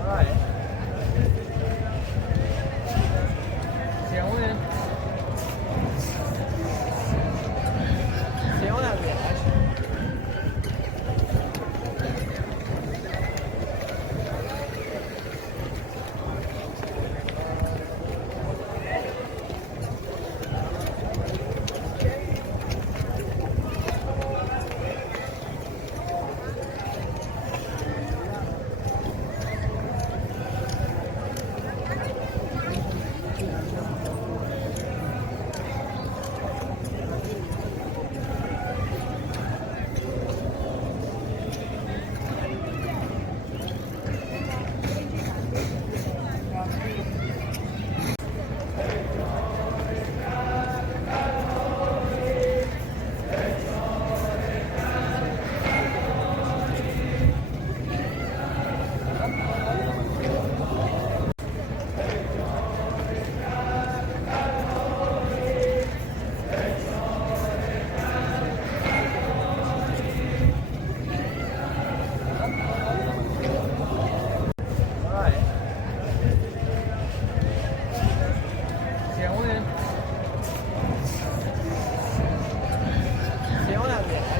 Alright. Xéo lên. Xéo làm gì hả? Alright. Xéo lên. Xéo làm gì hả?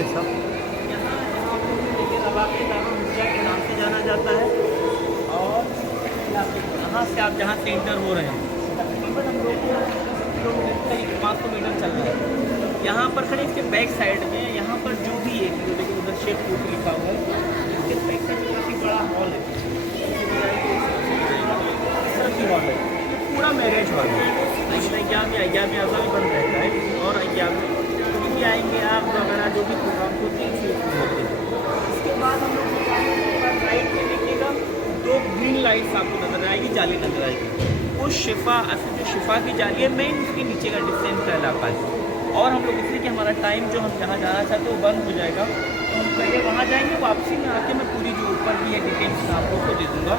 ऐसा के नाम से जाना जाता है और यहाँ से आप जहाँ से इंटर हो रहे हैं तकरीबन हम लोग किलोमीटर करीब 500 मीटर चल रहे हैं। यहाँ पर खड़े इसके बैक साइड में यहाँ पर जो भी एक देखिए उधर शेप फूड लिखा हुआ है, इसके बैक साइड में काफ़ी बड़ा हॉल है, इस तरह की हॉल है, पूरा मैरिज हॉल है। लेकिन अय्याम अज़ा भी बंद रहता है और अय्याम कभी भी आएंगे आप वगैरह जो भी प्रोग्राम होते हैं होते हैं। इसके बाद हम लोग राइट में देखिएगा 2 ग्रीन लाइट्स आपको नजर आएगी, जाली नजर आएगी। वो शिफा असल जो शिफा की जाली है मेन उसके नीचे का डिस्टेंस का इलाका है। और हम लोग इसलिए कि हमारा टाइम जो हम जहाँ जाना चाहते हैं वो बंद हो जाएगा, तो हम पहले वहाँ जाएंगे, वापसी में आके मैं पूरी जो ऊपर की है डिटेल्स मैं आप लोग को दे दूँगा।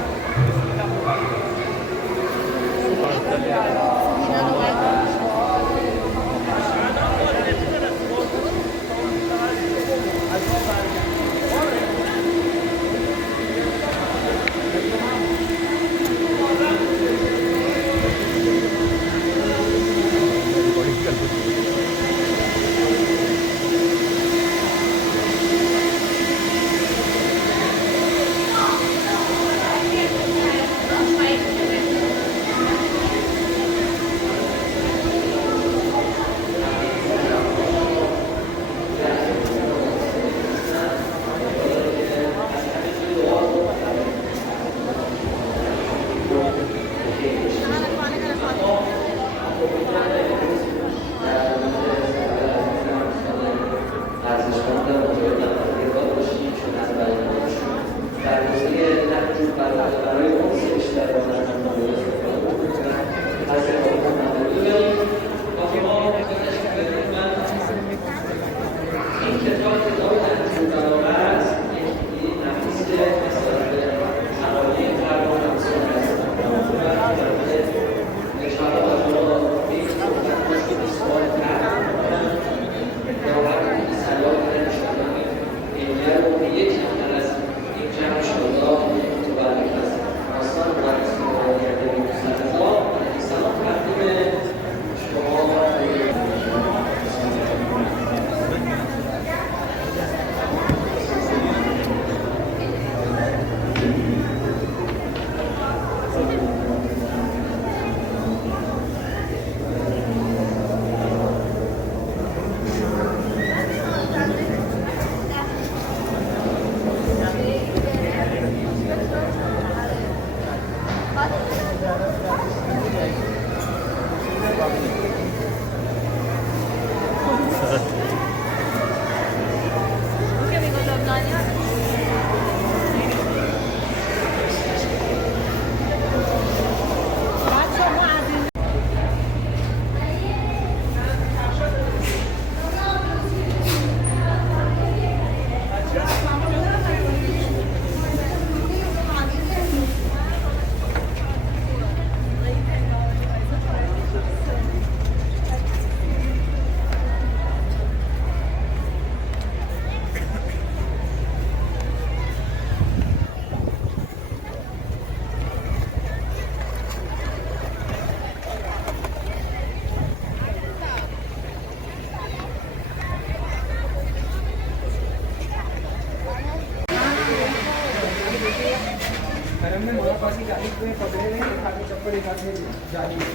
कपास की जाली में पकड़े हुए एक हाथ में चप्पल एक हाथ में जाली में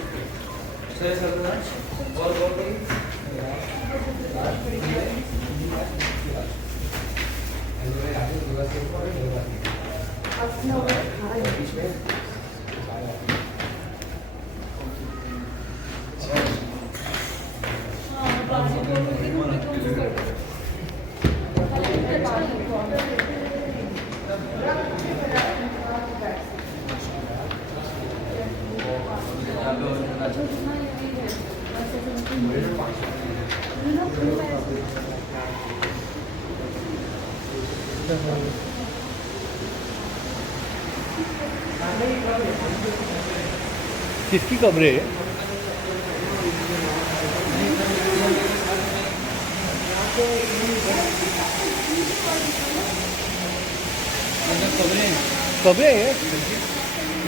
सही सर और किसकी कब्रें है? कब्रें हैं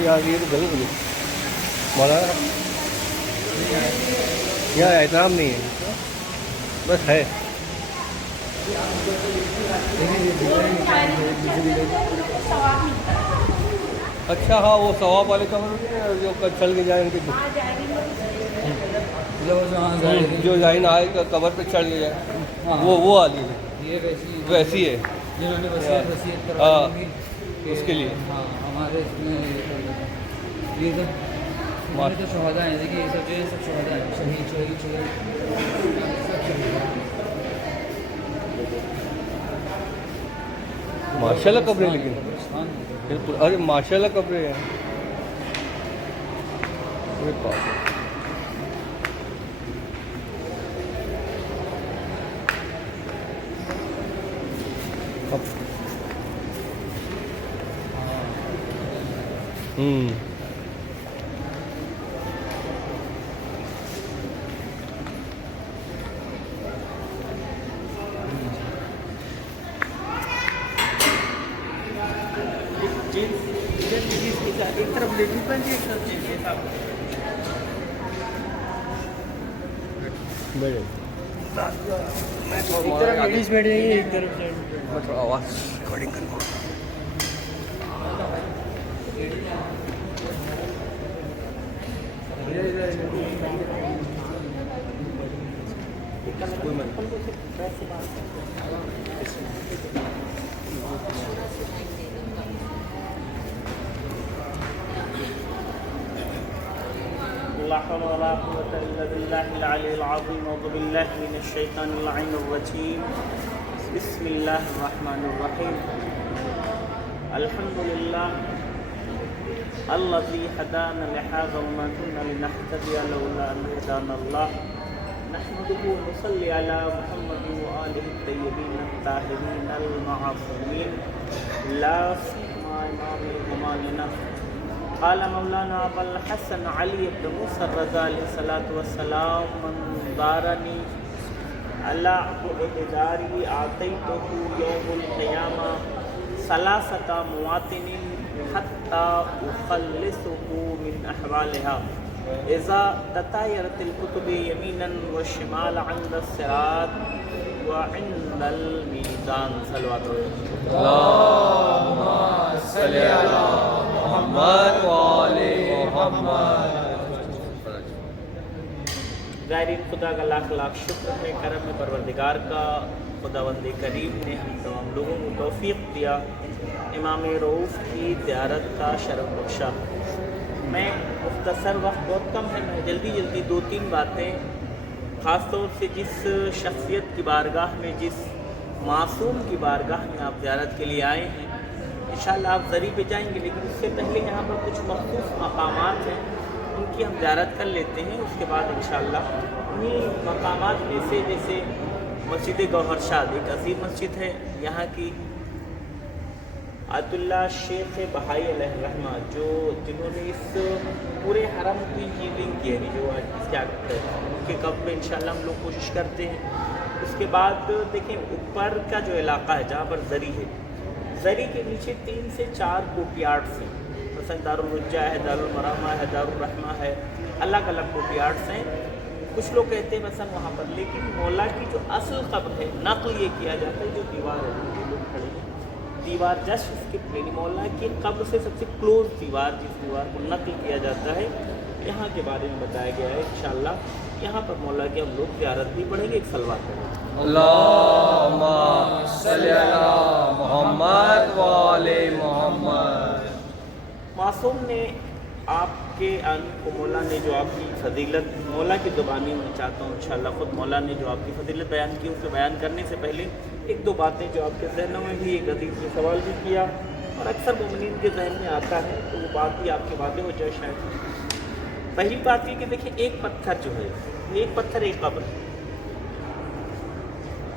यार, ये तो गलत बोली मौलाना। यहाँ एहतराम नहीं है, बस है। अच्छा हाँ, वो सवाब वाले कमरे होते हैं जो चल के जाए उनके, जो जाइन आए कबर पे चढ़ के जाए, वो वाली है, ये वैसी है जिन्होंने वसीयत हाँ, करवाई उसके लिए। हाँ हमारे इसमें ये सब हमारे तो शहादा हैं, देखिए ये सब जो है सब शहादा हैं, शहीद शहीद शहीद सब शहीद हैं। माशाल्लाह कब्रें, लेकिन कब्रिस्तान है। बिल्कुल, अरे माशाल्लाह कब्रें हैं। अरे बाप रे। अब- हम्म, एक तरफ लेडीज बन एक तरफ जेंट्स साहब। बैठ एक तरफ लेडीज बैठ जाएंगे, एक तरफ मैं थोड़ा आवाज़ रिकॉर्डिंग करूँगा। कोई मत لا حول ولا قوة إلا بالله العلي العظيم. أعوذ بالله من الشيطان اللعين الرجيم. بسم الله الرحمن الرحيم. الحمد لله الذي هدانا لهذا وما كنا لنهتدي لولا أن هدانا الله. نحمده ونصلي على محمد وآله الطيبين الطاهرين المعصومين لا سيما إمام إمامنا قال مولانا أبو الحسن علي بن موسى الرضا عليه الصلاة والسلام من دارني على اعتداري آتيته يوم القيامة ثلاثة مواطن حتى أخلصه من أحوالها إذا تطايرت الكتب يمينا والشمال عند الصراط وعند الميزان. صلوات اللهم صل अला मोहम्मद व आले मोहम्मद। ज़ाहिरीन, खुदा का लाख लाख शुक्र है, करम में परवरदिगार का। खुदावंद करीम ने हम तमाम लोगों को तौफीक दिया, इमाम रऊफ़ की ज़ियारत का शरफ बख्शा। मैं मुख्तसर वक्त बहुत कम है, मैं जल्दी जल्दी दो तीन बातें, ख़ास तौर से जिस शख्सियत की बारगाह में, जिस मासूम की बारगाह में आप ज़ियारत के लिए आए हैं, इंशाअल्लाह आप ज़री पे जाएंगे, लेकिन उससे पहले यहाँ पर कुछ मख़सूस मकामात हैं, उनकी हम ज़ियारत कर लेते हैं। उसके बाद इंशाअल्लाह उन्हीं मकामात में से, जैसे मस्जिद गौहरशाद एक अजीम मस्जिद है यहाँ की, अतुल्ला शेख बहाई अलैहिर्रहमा, जिन्होंने इस पूरे हरम की हीलिंग की है, जो आज इसके आगे उनके कब में इंशाअल्लाह हम लोग कोशिश करते हैं। उसके बाद देखें ऊपर का जो इलाका है जहाँ पर ज़री है, ज़री के नीचे 3 से 4 कोर्टयार्ड्स हैं, मसलन दारुल रुज्जा है, दारुल मरामा है, दारुल रहमा है, अलग अलग कोर्टयार्ड्स हैं। कुछ लोग कहते हैं मसलन वहाँ पर, लेकिन मौला की जो असल कब्र है, नक़ल ये किया जाता है, जो दीवार है जो लोग खड़े हैं, दीवार जस्ट इसके पहले मौला की कब्र से सबसे क्लोज दीवार, जिस दीवार को नक़ल किया जाता है, यहाँ के बारे में बताया गया है। इंशाअल्लाह यहाँ पर मौला के हम लोग ज़ियारत भी पढ़ेंगे, एक सलवात पढ़ेंगे। अल्लाहुम्मा सल्ली अला मुहम्मद व आले मुहम्मद। मासूम ने आपके को मौला ने जो आपकी फजीलत मौला की ज़ुबानी में चाहता हूँ इंशाअल्लाह ख़ुद मौला ने जो आपकी फजीलत बयान की, उसके बयान करने से पहले एक दो बातें जो आपके जहनों में भी, एक अजीज़ ने सवाल भी किया और अक्सर मोमिनीन के जहन में आता है, तो वो बात भी आपके वादे हो जाए शायद। पहली बात ये कि देखिए, एक पत्थर जो है, एक पत्थर एक कब्र,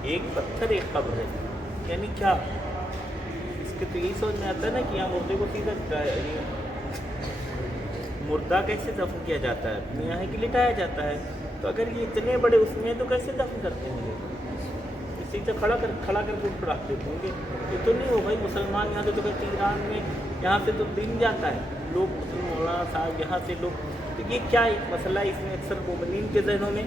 एक पत्थर एक कब्र है, यानी क्या? इसके तो यही समझ में आता है ना कि यहाँ मुर्दे को सीधा मुर्दा कैसे दफन किया जाता है, यहाँ कि लिटाया जाता है। तो अगर ये इतने बड़े उसमें हैं तो कैसे दफन करते होंगे? सीधा खड़ा करके उठ रख देते होंगे। ये तो नहीं हो भाई, मुसलमान यहाँ तो कहते ईरान में यहाँ से तो दिन जाता है, लोग मुस्लिम मौलाना साहब यहाँ से लोग, तो ये क्या एक मसला इसमें अक्सर मोमिनीन के जहनों में।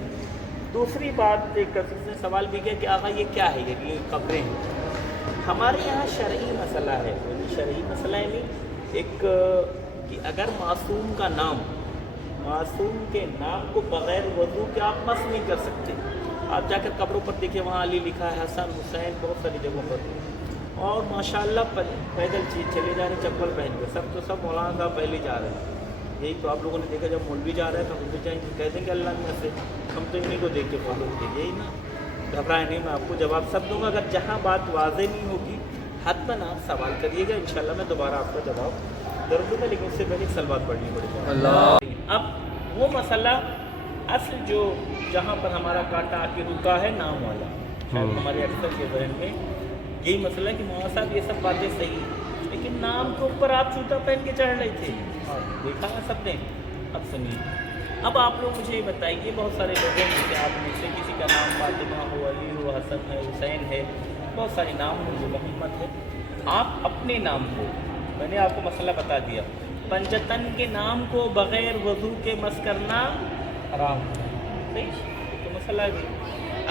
दूसरी बात, एक ने सवाल भी किया कि आगा ये क्या है, ये कब्रें हैं। हमारे यहाँ शरई मसला है, शरई मसला यानी एक कि अगर मासूम का नाम, मासूम के नाम को बग़ैर वज़ू के आप मस नहीं कर सकते। आप जाकर कब्रों पर देखिए, वहाँ अली लिखा है, हसन हुसैन, बहुत सारी जगहों पर, और माशाअल्लाह पैदल चले जा रहे चप्पल पहन के, सब तो सब मौलाना साहब पहले जा रहे हैं। यही तो आप लोगों ने देखा, जब मौलवी जा रहा है तो हम भी जाएंगे, कह देंगे अल्लाह में से, हम तो इन्हीं को देख के फॉलो करेंगे। यही ना, घबराए नहीं, मैं आपको जवाब सब दूँगा। अगर जहाँ बात वाज़ेह नहीं होगी, हतमन आप सवाल करिएगा, इंशाअल्लाह मैं दोबारा आपका जवाब जरूर दूँगा, लेकिन उससे पहले सलवात पढ़नी पड़ेगी। अब वो मसला असल जो जहाँ पर हमारा कांटा आके रुका है, नाम वाला, शायद हमारे अक्सर के जहन में यही मसला है कि मौलाना साहब ये सब बातें सही, लेकिन नाम के ऊपर आप जूता पहन के चढ़ रहे थे, देखा ना सबने। अब सुनिए, अब आप लोग मुझे बताइए, बहुत सारे लोग हैं जैसे आप में से किसी का नाम फातिमा हो, अली हो, हसन है, हुसैन है, बहुत सारे नाम हो, मोहम्मद है। आप अपने नाम को, मैंने आपको मसला बता दिया, पंजतन के नाम को बग़ैर वज़ू के मस करना हराम, सही तो मसला भी।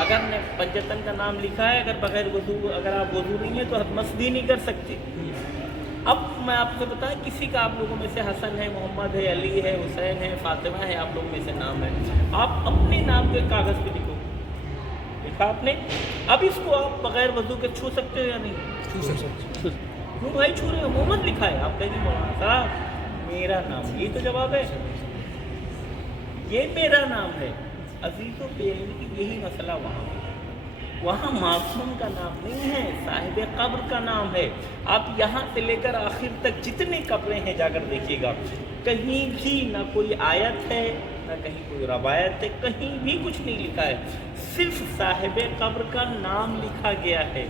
अगर ने पंजतन का नाम लिखा है, अगर बग़ैर वज़ू, अगर आप वज़ू नहीं है तो मस भी नहीं कर सकते। अब मैं आपको बताएं, किसी का आप लोगों में से हसन है, मोहम्मद है, अली है, हुसैन है, फातिमा है, आप लोगों में से नाम है, आप अपने नाम को एक कागज़ पे लिखो, लिखा आपने, अब इसको आप बग़ैर वज़ू के छू सकते हो या नहीं? छू सकते। क्यों भाई छू रहे हो? मोहम्मद लिखा है, आप कहेंगे मौलाना साहब मेरा नाम, ये तो जवाब है, ये मेरा नाम है। अजीज़ों पे यही मसला वहाँ मासूम का नाम नहीं है, साहिब कब्र का नाम है। आप यहाँ से लेकर आखिर तक जितने कब्रें हैं जाकर देखिएगा, कहीं भी ना कोई आयत है, ना कहीं कोई रवायत है, कहीं भी कुछ नहीं लिखा है, सिर्फ साहिब कब्र का नाम लिखा गया है।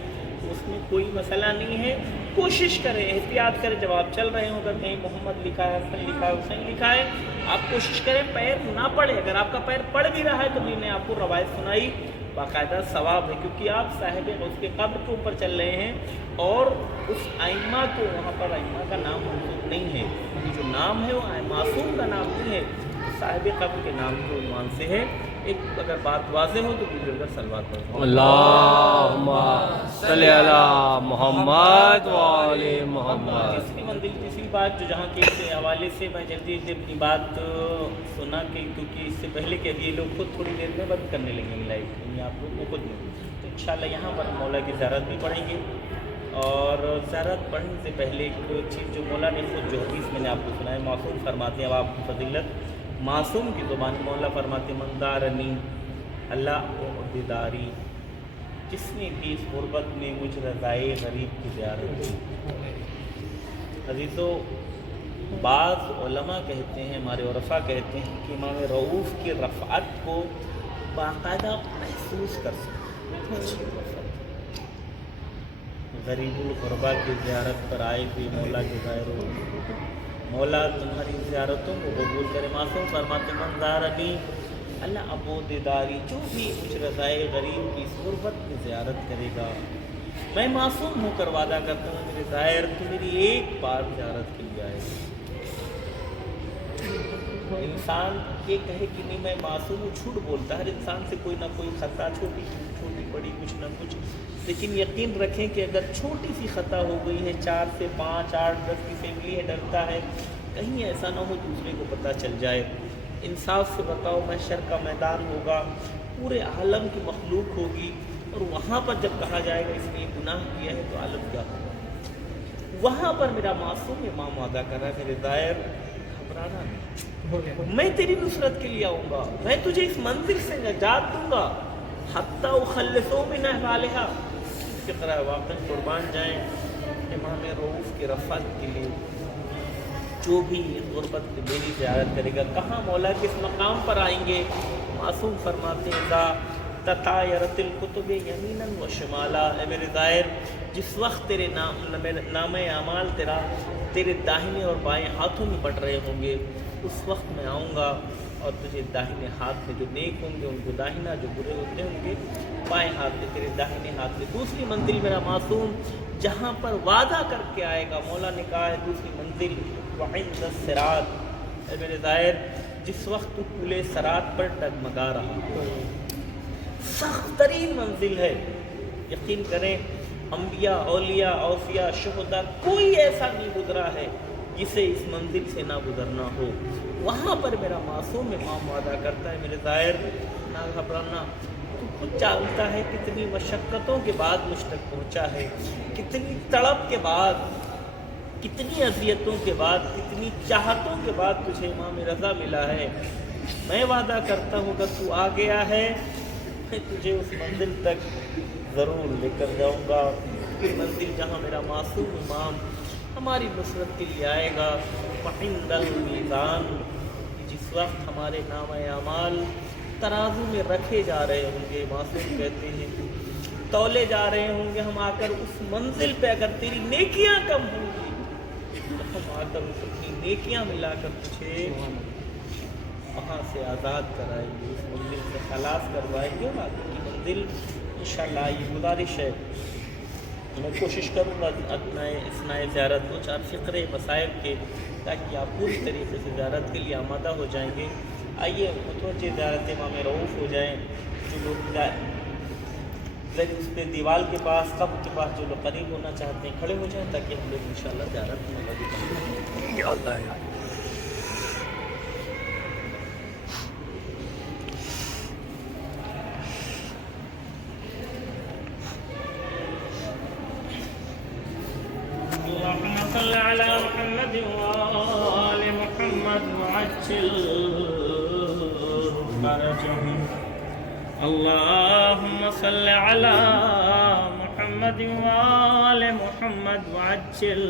उसमें कोई मसला नहीं है। कोशिश करें, एहतियात करें, जब आप चल रहे हो अगर कहीं मोहम्मद लिखा है, हसन लिखा है, हुसैन लिखा है, आप कोशिश करें पैर ना पड़े। अगर आपका पैर पड़ भी रहा है तो मैंने आपको रवायत सुनाई, बाकायदा सवाब है, क्योंकि आप साहिब उसके कब्र के ऊपर चल रहे हैं और उस आइमा को, वहाँ पर आइमा का नाम मौजूद नहीं है, जो नाम है वो मासूम का नाम नहीं है, साहिब कब्र के नाम के उन्वान से है। एक अगर बात वाज़ेह हो तो बुजुर्ग सलवात पढ़ो, अल्लाहुम्मा सल्ली अला मुहम्मद व आले मुहम्मद। तीसरी मंजिल, तीसरी बात जो जहाँ के हवाले से मैं जल्दी अपनी बात सुना कि, क्योंकि इससे पहले कि ये लोग खुद थोड़ी देर में बंद करने लगेंगे लाइव, यानी आप लोग को खुद नहीं, तो इंशाल्लाह यहाँ पर मौला की ज़ियारत भी पढ़ेंगे। और ज़ियारत पढ़ने से पहले एक चीज़ जो मौला ने खुद, जो हदीस मैंने आपको सुनाया, मासूम फरमाते हैं, अब आपकी फजीलत मासूम की ज़ुबान मौला फरमाते, मंदारनी अल्लाह दीदारी, जिसने भी इस गुरबत में मुझ रज़ाए गरीब की ज़ियारत की। अज़ीज़ों, बाज़ उलमा कहते हैं, हमारे उरफ़ा कहते हैं कि इमाम रऊफ़ की रफ़अत को बाकायदा महसूस कर सकते। गरीबुल गुरबा की ज़ियारत पर आए थे मौला के ज़ायरों, मौला तुम्हारी ज़ियारतों को कबूल करे। मासूम फरमाते, मंदारनी अल्लाह अबो दीदारी, जो भी कुछ रज़ाए गरीब की इस गुरबत में ज़ियारत करेगा, मैं मासूम होकर वादा करता हूँ मेरे ज़ायर तो मेरी एक बार ज़ियारत के लिए आएगा। इंसान ये कहे कि नहीं मैं मासूम हूँ, झूठ बोलता है। हर इंसान से कोई ना कोई खता, छोटी बड़ी कुछ ना कुछ लेकिन यकीन रखें कि अगर छोटी सी ख़ता हो गई है, 4 से 5, 8, 10 की फैमिली है, डरता है कहीं ऐसा ना हो दूसरे को पता चल जाए। इंसाफ से बताओ, महशर का मैदान होगा, पूरे आलम की मखलूक होगी, और वहाँ पर जब कहा जाएगा इसने ये गुनाह किया है तो आलम क्या होगा। वहाँ पर मेरा मासूम इमाम वादा कर रहा है, मेरे दायर घबराना नहीं, मैं तेरी नुसरत के लिए आऊँगा, मैं तुझे इस मंजिल से नजात दूँगा, हत्ता उखल्लिसो मिन अहवालिहा। इसकी तरह वाक़ई कुर्बान जाएँ इमाम रऊफ़ के रफ़त के लिए। जो भी गुरबत की मेरी ज़ियारत करेगा, कहाँ मौला किस मकाम पर आएंगे, मासूम फरमाते हैं दा ततायरतिल कुतुब यमीनन व शिमाला। ए मेरे दायर, जिस वक्त तेरे नाम अमाल तेरे दाहिने और बाएं हाथों में बढ़ रहे होंगे, उस वक्त मैं आऊँगा और तुझे दाहिने हाथ में जो नेक होंगे उनको दाहिना, जो बुरे होते होंगे बाएं हाथ में, तेरे दाहिने हाथ में। दूसरी मंजिल मेरा मासूम जहाँ पर वादा करके आएगा, मौला ने कहा है दूसरी मंजिल वइंद सिरात। ए मेरे दायर, जिस वक्त तू पुले सरात पर डगमगा रहा, सख्त तरीन मंजिल है। यकीन करें, अम्बिया, औलिया, औसिया, शुहदा, कोई ऐसा नहीं गुजरा है जिसे इस मंजिल से ना गुजरना हो। वहाँ पर मेरा मासूम इमाम वादा करता है, मेरे दायर ना घबराना, तू खुद जानता है कितनी मशक्क़तों के बाद मुझ तक पहुँचा है, कितनी तड़प के बाद, कितनी अज़ियतों के बाद, कितनी चाहतों के बाद तुझे इमाम रज़ा मिला है। मैं वादा करता हूँ अगर तू आ गया है, मैं तुझे उस मंजिल तक ज़रूर लेकर जाऊँगा। फिर मंजिल जहाँ मेरा मासूम इमाम हमारी नुसरत के लिए आएगा, वहिंदल मीज़ान, जिस वक्त हमारे नाम अमाल तराजू में रखे जा रहे होंगे, मासूम कहते हैं तौले जा रहे होंगे, हम आकर उस मंजिल पे अगर तेरी नेकियां कम होंगी तो हम आकर उस अपनी नेकियां मिलाकर तुझे वहाँ से आज़ाद कराएंगे, उस मंजिल से खलास करवाएंगे और आगे की मंजिल इंशाअल्लाह। ये गुजारिश है, मैं कोशिश करूँगा इस्नाए ज़ियारत 2-4 फ़िक्रे मसाइल के, ताकि आप पूरी तरीके से ज़ियारत के लिए आमादा हो जाएंगे। आइए मुतवज्जे ज़ियारत इमाम रऊफ़ हो जाएँ। जो लोग ज़रूर उस पर दीवार के पास, कब्र के पास जो लोग करीब होना चाहते हैं खड़े हो जाएँ, ताकि हम लोग इंशाअल्लाह ज़ियारत में लगे करें। अल्लाहुम्मा सल्लि अला मुहम्मद व आले मुहम्मद वअज्जिल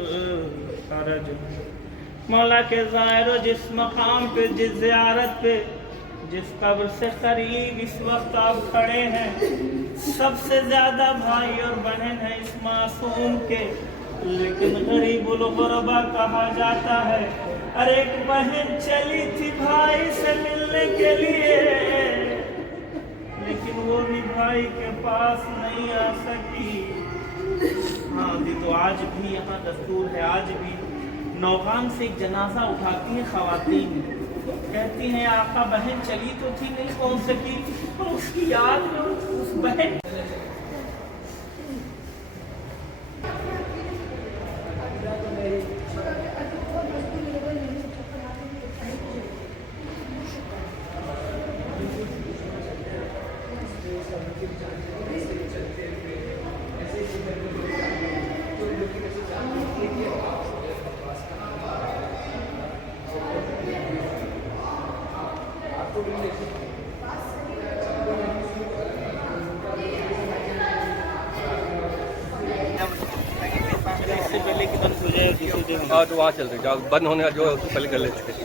फरजहुम। मौला के ज़ाहिरो जिस मकाम पे, जिस ज़ियारत पे, जिस कब्र से करीब इस वक्त आप खड़े हैं, सबसे ज़्यादा भाई और बहन है इस मासूम के, लेकिन गरीबुल गुरबा कहा जाता है। अरे एक बहन चली थी भाई से मिलने के लिए, लेकिन वो भी भाई के पास नहीं आ सकी। हाँ, अभी तो आज भी यहाँ दस्तूर है, आज भी नौगान से एक जनाजा उठाती हैं ख़वातीन, कहती हैं आका बहन चली तो थी, नहीं पहुँच सकी, तो उसकी याद में उस बहन हाँ, तो वहाँ चलते जाओ, बंद होने का जो है उसको पहले कर लेते हैं।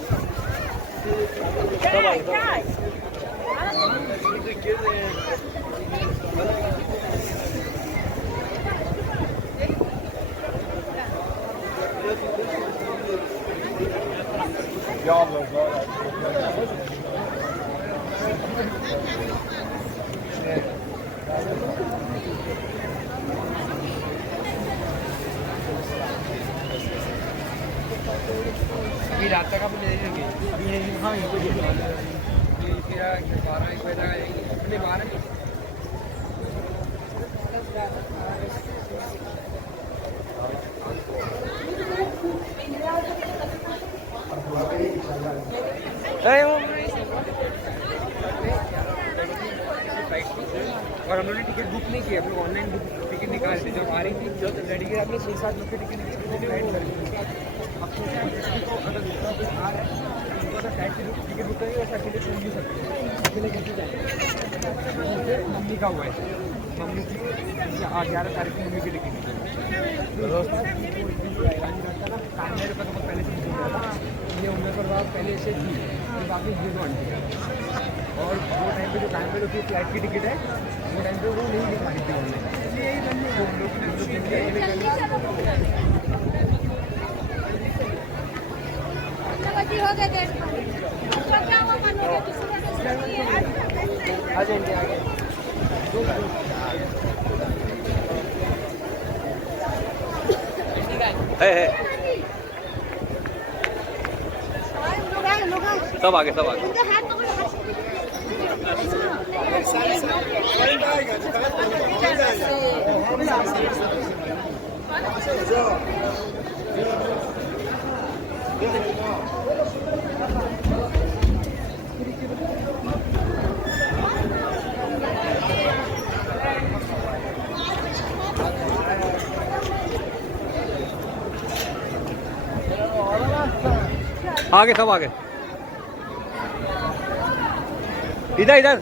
अभी रात तक आप ले लेंगे, अभी हाँ इनको ये 12-1 बजे तक आएंगे, अपने 12 टिकट बुक नहीं की, हम लोग ऑनलाइन टिकट निकाल थे। जब आ रही थी जब रेडी किया हमने 6-7 लोग की टिकट ऐड कर दी। अब तो किसी को अगर दूसरा कोई आ रहा है उनको अगर टाइम से टिकट बुक करेंगे वैसे अकेले छोड़ नहीं सकते, अकेले कैसे जाएंगे। फिर मम्मी का हुआ है, मम्मी की 11 तारीख की मम्मी की टिकट मेरे पास तो पहले से बुक हो गया था। ये उम्र पर बात पहले से थी, फिर बाकी ये दो आंटी और वो टाइम पे जो टाइम पे जो फ्लाइट की टिकट है वो टाइम पे वो नहीं मिल पाई थी आ जाएंगे आगे। है सब आगे सब आगे। आगे सब आगे। इधर इधर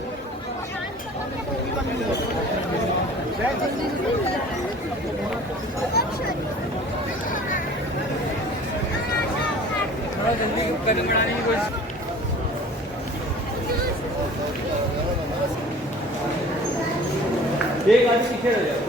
थोड़ा जल्दी कदम बढ़ाने की कोशिश। एक आदमी पीछे रह जाए।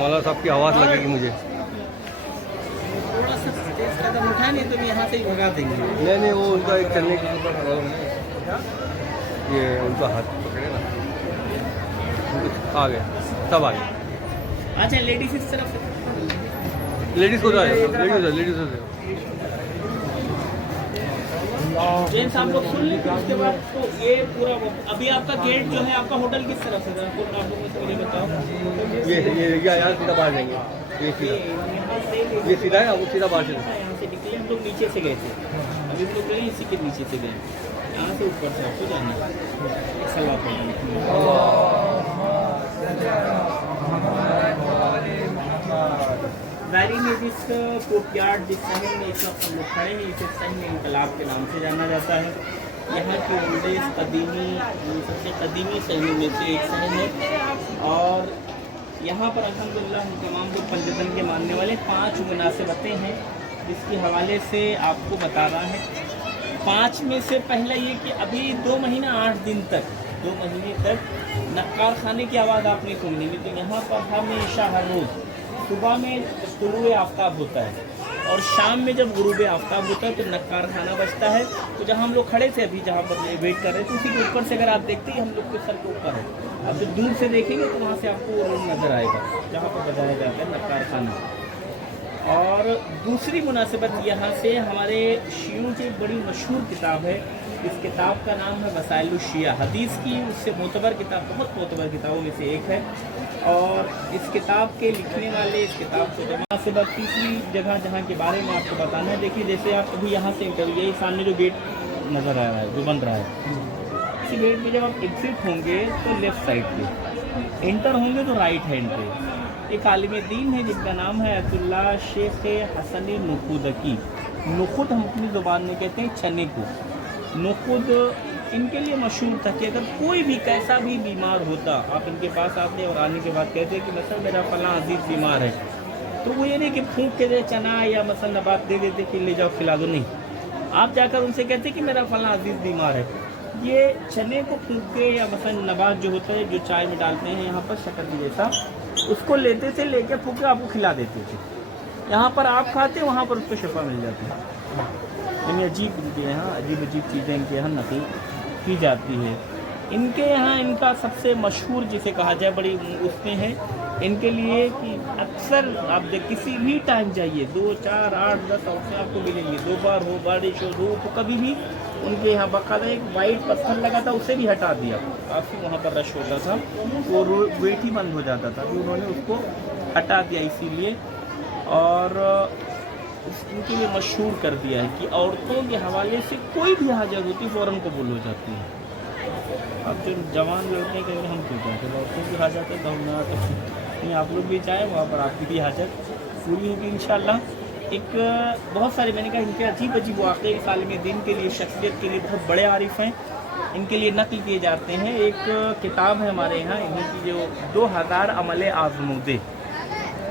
मौला साहब की आवाज़ लगेगी मुझे। थोड़ा सा तेज कदम उठाए नहीं तो यहाँ से ही भगा देंगे। नहीं वो उनका एक चलने की प्रॉब्लम है, ये उनका हाथ पकड़े ना। आ गया सब आ गया। अच्छा लेडीज इस तरफ से। लेडीज़ को जाए, लेडीज़ को जाए। जेंट्स आप लोग सुन लीजिए, उसके बाद तो ये पूरा अभी आपका गेट जो है आपका होटल किस तरफ से आप लोग मुझे बताओ। ये यहाँ सीधा बाहर जाएंगे, ये सीधा, ये सीधा है, वो सीधा बाहर चलेंगे। यहाँ से निकले हम लोग नीचे से गए थे, अभी हम लोग गए इसी के नीचे से गए, यहाँ से ऊपर से आपको जाना है। वैली में जिस कोर्टयार्ड जिस शहर में इस वक्त हम लोग खड़े हैं इसे सही इनकलाब के नाम से जाना जाता है। यहाँ की ओल्डेस्ट कदीमी सबसे कदीमी शहरों में से एक शहर है और यहाँ पर अल्हम्दुलिल्लाह हम तमाम लोग पंजतन के मानने वाले 5 मुनासिबतें हैं जिसके हवाले से आपको बता रहा है। 5 में से पहला ये कि अभी 2 महीना 8 दिन तक 2 महीने तक नक्कार खाने की आवाज़ आप नहीं सुनेंगे। तो यहाँ पर हमेशा हर रोज़ सुबह में तुलुए आफ्ताब होता है और शाम में जब गुरूब आफ्ताब होता है तो नक्कार खाना बजता है। तो जहाँ हम लोग खड़े थे अभी जहाँ पर वेट कर रहे थे उसी के ऊपर से अगर आप देखते ही हम लोग के सर के ऊपर है, अब जब दूर से देखेंगे तो वहाँ से आपको वो रोड नज़र आएगा जहाँ पर बजाया जाता है नक्कार खाना। और दूसरी मुनासिबत यहाँ से हमारे शियों की एक बड़ी मशहूर किताब है, इस किताब का नाम है वसाइल शिया, हदीस की उससे मोतबर किताब, बहुत मोतबर किताबों में से एक है। और इस किताब के लिखने वाले इस किताब को मुनासिबत तीसरी जगह जहाँ के बारे में आपको बताना है। देखिए जैसे आप अभी यहाँ से इंटर, यही सामने जो गेट नज़र आ रहा है जो बन रहा है, इसी गेट में जब आप एग्जिट होंगे तो लेफ़्ट साइड पे, इंटर होंगे तो राइट हैंड पे एक आलिम दीन है जिनका नाम है अब्दुल्ला शेख हसन नुखुदकी। नुखुद हम अपनी ज़ुबान में कहते हैं चने को। नुखुद इनके लिए मशहूर था कि अगर कोई भी कैसा भी बीमार होता आप इनके पास आते और आने के बाद कहते कि मसल मेरा फलां अजीज़ बीमार है, तो वो ये नहीं कि फूंक के दे चना या मसल नबात दे देते कि ले जाओ खिला दो, नहीं, आप जाकर उनसे कहते कि मेरा फलां अजीज़ बीमार है। ये चने को फूंक के या मसल नबात जो होता है जो चाय में डालते हैं यहाँ पर शक्कर जैसा, उसको लेते थे, लेके फूंक के आपको खिला देते थे। यहाँ पर आप खाते वहाँ पर उसको शफा मिल जाती है। यानी अजीब इनके यहाँ अजीब चीज़ें इनके यहाँ नकल की जाती है। इनके यहाँ इनका सबसे मशहूर जिसे कहा जाए बड़ी उसमें है इनके लिए कि अक्सर आप किसी भी टाइम जाइए 2, 4, 8, 10 औरतें आपको मिलेंगी, दोपहर हो, बारिश हो, धूप हो, कभी भी उनके यहाँ बाकायदा एक वाइट पत्थर लगा था, उसे भी हटा दिया। काफ़ी वहाँ पर रश होता था, वो वेट ही बंद हो जाता था, तो उन्होंने उसको हटा दिया इसीलिए। और उनके लिए मशहूर कर दिया है कि औरतों के हवाले से कोई भी हाजत होती फ़ौरन कबूल हो जाती है। अब जो जवान लड़के हैं कहेंगे हम क्यों जाते, औरतों की हाजत है तो नहीं, आप लोग भी चाहें वहाँ पर आपकी भी हाजत पूरी होगी इंशाल्लाह। एक बहुत सारे मैंने कहा इनके अजीब अजीब वाक़े इस आलिम दीन के लिए, शख्सियत के लिए बहुत बड़े आरिफ हैं, इनके लिए नक़ल किए जाते हैं। एक किताब है हमारे यहाँ इन्हीं की जो 2000 अमल आज़मूदे,